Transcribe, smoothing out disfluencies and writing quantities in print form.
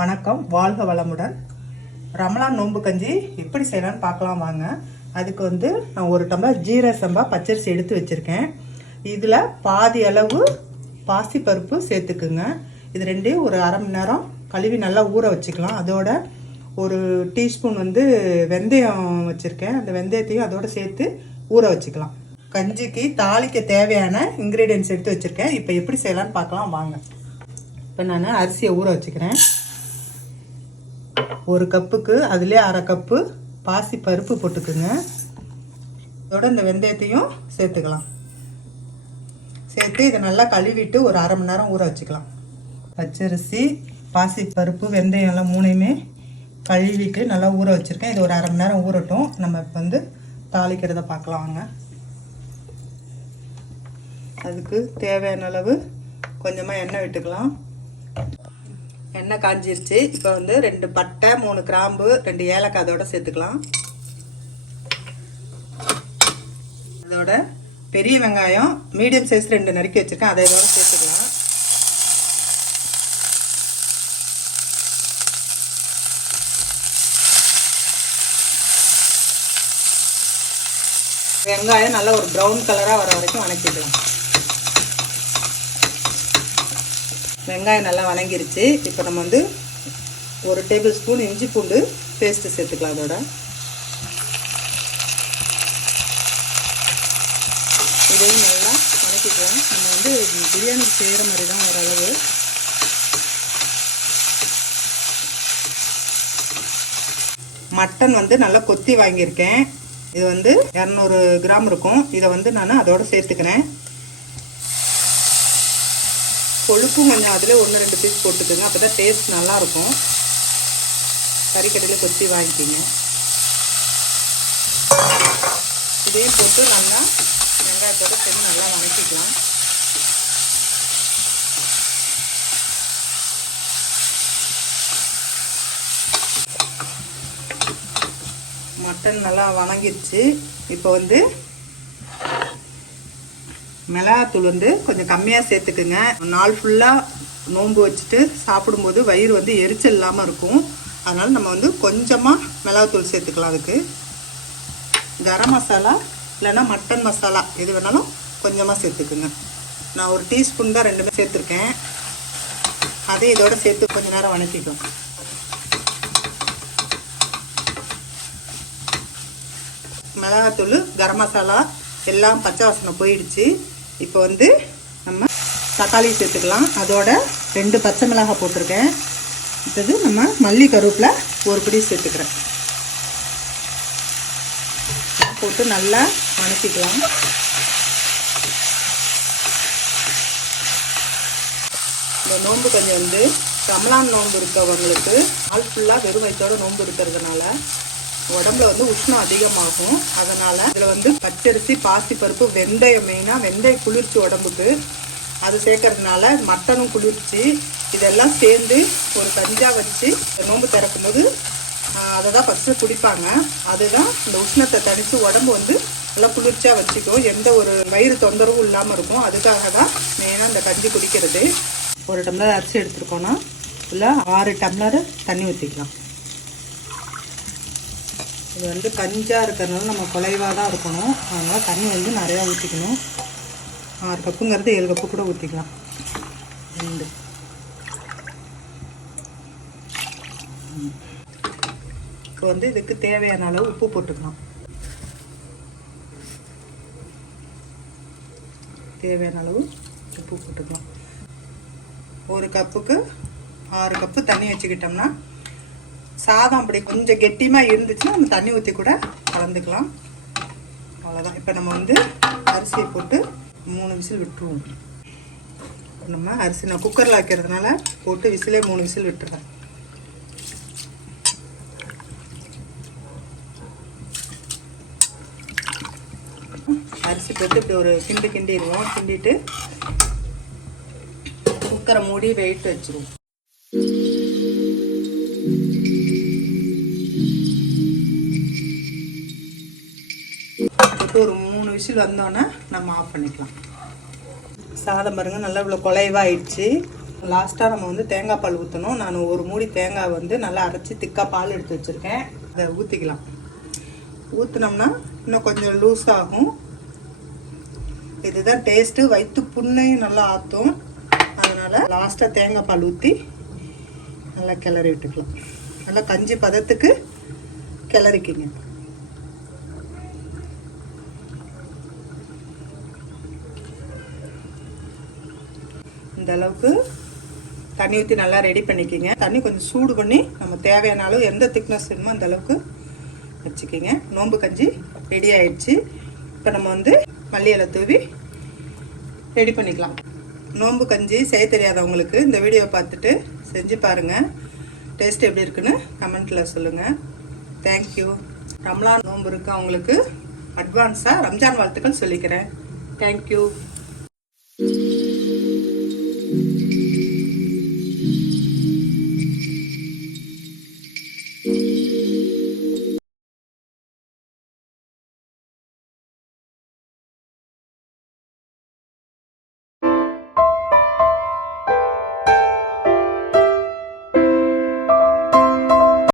வணக்கம், வாழ்க வளமுடன். ரமலான் நோன்பு கஞ்சி எப்படி செய்யலான்னு பார்க்கலாம் வாங்க. அதுக்கு நான் ஒரு டம்ளர் ஜீரக சம்பா பச்சரிசி எடுத்து வச்சுருக்கேன். இதில் பாதி அளவு பாசிப்பருப்பு சேர்த்துக்குங்க. இது ரெண்டையும் ஒரு அரை மணி நேரம் கழுவி நல்லா ஊற வச்சுக்கலாம். அதோட ஒரு டீஸ்பூன் வெந்தயம் வச்சுருக்கேன். அந்த வெந்தயத்தையும் அதோட சேர்த்து ஊற வச்சுக்கலாம். கஞ்சிக்கு தாளிக்க தேவையான இன்க்ரீடியன்ட்ஸ் எடுத்து வச்சுருக்கேன். இப்போ எப்படி செய்யலான்னு பார்க்கலாம் வாங்க. இப்போ நான் அரிசியை ஊற வச்சுக்கிறேன். ஒரு கப்புக்கு அதிலே அரை கப்பு பாசி பருப்பு போட்டுக்குங்க. இதோட இந்த வெந்தயத்தையும் சேர்த்துக்கலாம். சேர்த்து இதை நல்லா கழுவிட்டு ஒரு அரை மணி நேரம் ஊற வச்சுக்கலாம். பச்சரிசி, பாசி பருப்பு, வெந்தயம் எல்லாம் மூணையுமே கழுவிட்டு நல்லா ஊற வச்சுருக்கேன். இது ஒரு அரை மணி நேரம் ஊறட்டும். நம்ம இப்போ தாளிக்கிறத பார்க்கலாம் வாங்க. அதுக்கு தேவையான அளவு கொஞ்சமாக எண்ணெய் விட்டுக்கலாம். எண்ணெய் காஞ்சிருச்சு. இப்போ 2 பட்டை, 3 கிராம்பு, 2 ஏலக்காய் அதோட சேர்த்துக்கலாம். அதோட பெரிய வெங்காயம் மீடியம் சைஸ் 2 நறுக்கி வச்சுருக்கேன். அதை இதோட சேர்த்துக்கலாம். வெங்காயம் நல்லா ஒரு ப்ரௌன் கலராக வர வரைக்கும் வணக்கிக்கலாம். வெங்காயம் நல்லா வணங்கிருச்சு. இப்போ நம்ம 1 டேபிள் ஸ்பூன் இஞ்சி பூண்டு பேஸ்ட்டு சேர்த்துக்கலாம். அதோட இதையும் நல்லா வணக்கிக்கலாம். நம்ம பிரியாணி செய்கிற மாதிரி தான் ஓரளவு. மட்டன் நல்லா கொத்தி வாங்கியிருக்கேன். இது 200 கிராம் இருக்கும். இதை நான் அதோட சேர்த்துக்கிறேன். கொழுப்பும் கொஞ்சம் அதில் 1-2 பீஸ் போட்டுக்குங்க. அப்போ தான் டேஸ்ட் நல்லாயிருக்கும். கறிக்கடையில் கொத்தி வாங்கிக்கிங்க. இதையும் போட்டு நல்லா வெங்காயத்தோடு சேர்த்து நல்லா வணக்கிக்கலாம். மட்டன் நல்லா வணங்கிடுச்சு. இப்போ மிளகாத்தூள் கொஞ்சம் கம்மியாக சேர்த்துக்குங்க. நாள் ஃபுல்லாக நோன்பு வச்சுட்டு சாப்பிடும்போது வயிறு எரிச்சல் இல்லாமல் இருக்கும். அதனால் நம்ம கொஞ்சமாக மிளகாத்தூள் சேர்த்துக்கலாம். அதுக்கு கரம் மசாலா இல்லைன்னா மட்டன் மசாலா எது வேணாலும் கொஞ்சமாக சேர்த்துக்குங்க. நான் ஒரு டீஸ்பூன் தான் 2மே சேர்த்துருக்கேன். அதே இதோட சேர்த்து கொஞ்சம் நேரம் வணக்கிக்கும். மிளகாத்தூள், கரம் மசாலா எல்லாம் பச்சை வாசனை போயிடுச்சு. இப்போ நம்ம தக்காளி சேர்த்துக்கலாம். அதோட 2 பச்சை மிளகாய் போட்டிருக்கேன். இது நம்ம மல்லி கருவேப்பிலை ஒரு பிடி சேர்த்துக்கிறேன். போட்டு நல்லா வணக்கிக்கலாம். இந்த நோன்பு கொஞ்சம் ரமலான் நோன்பு இருக்கவங்களுக்கு நாள் ஃபுல்லாக வெறும் வயிற்றோட நோன்பு இருக்கிறதுனால உடம்புல உஷ்ணம் அதிகமாகும். அதனால் இதில் பச்சரிசி, பாசிப்பருப்பு, வெந்தயம், மெயினாக வெந்தயம் குளிர்ச்சி உடம்புக்கு. அது சேர்க்கறதுனால மட்டனும் குளிர்ச்சி. இதெல்லாம் சேர்ந்து ஒரு கஞ்சாக வச்சு நோன்பு திறக்கும் போது அதை தான் ஃபஸ்ட்டு குடிப்பாங்க. அதுதான் இந்த உஷ்ணத்தை தணித்து உடம்பு நல்லா குளிர்ச்சியாக வச்சுக்கும். எந்த ஒரு வயிறு தொந்தரவும் இல்லாமல் இருக்கும். அதுக்காக தான் மெயினாக இந்த கஞ்சி குடிக்கிறது. 1 டம்ளர் அரிசி எடுத்துருக்கோன்னா இல்லை 6 டம்ளர் தண்ணி ஊற்றிக்கலாம். இது கஞ்சாக இருக்கிறதுனால நம்ம குறைவாக தான் இருக்கணும். அதனால் தண்ணி நிறையா ஊற்றிக்கணும். 6 கப்புங்கிறது 7 கப்பு கூட ஊற்றிக்கலாம். 2 இப்போ இதுக்கு தேவையான அளவு உப்பு போட்டுக்கலாம். தேவையான அளவு உப்பு போட்டுக்கலாம். 1 கப்புக்கு 6 கப்பு தண்ணி வச்சுக்கிட்டோம்னா சாதம் அப்படி கொஞ்சம் கெட்டியமாக இருந்துச்சுன்னா நம்ம தண்ணி ஊற்றி கூட கலந்துக்கலாம். அவ்வளோதான். இப்போ நம்ம அரிசியை போட்டு 3 விசில் விட்டுருவோம். நம்ம அரிசி நான் குக்கரில் வைக்கிறதுனால போட்டு விசிலே 3 விசில் விட்டுருவேன். அரிசி போட்டு இப்படி ஒரு கிண்டிடுவோம். கிண்டிட்டு குக்கரை மூடி வெயிட் வச்சுருவோம். போட்டு ஒரு 3 விசில் வந்தோன்னே நம்ம ஆஃப் பண்ணிக்கலாம். சாதம் பாருங்கள் நல்லா இவ்வளோ குலைவாயிடுச்சு. லாஸ்ட்டாக நம்ம வந்து தேங்காய் பால் ஊற்றணும். நான் ஒரு மூடி தேங்காய் வந்து நல்லா அரைச்சி திக்காக பால் எடுத்து வச்சுருக்கேன். அதை ஊற்றிக்கலாம். ஊற்றினோம்னா இன்னும் கொஞ்சம் லூஸ் ஆகும். இதுதான் டேஸ்ட்டு. வயிற்று புண்ணையும் நல்லா ஆற்றும். அதனால் லாஸ்ட்டாக தேங்காய் பால் ஊற்றி நல்லா கிளறி விட்டுக்கலாம். நல்லா கஞ்சி பதத்துக்கு கிளறிக்கிங்க. இந்த அளவுக்கு தண்ணி ஊற்றி நல்லா ரெடி பண்ணிக்கிங்க. தண்ணி கொஞ்சம் சூடு பண்ணி நம்ம தேவையான அளவு எந்த திக்னஸ் வேணுமோ அந்த அளவுக்கு வச்சுக்கிங்க. நோம்பு கஞ்சி ரெடி ஆயிடுச்சு. இப்போ நம்ம வந்து மல்லி இலை தூவி ரெடி பண்ணிக்கலாம். நோம்பு கஞ்சி செய்ய தெரியாதவங்களுக்கு இந்த வீடியோவை பார்த்துட்டு செஞ்சு பாருங்கள். டேஸ்ட் எப்படி இருக்குன்னு கமெண்ட்டில் சொல்லுங்கள். தேங்க்யூ. ரம்லான் நோம்பு இருக்கு அவங்களுக்கு அட்வான்ஸாக ரம்ஜான் வாழ்த்துக்கள் சொல்லிக்கிறேன். தேங்க்யூ.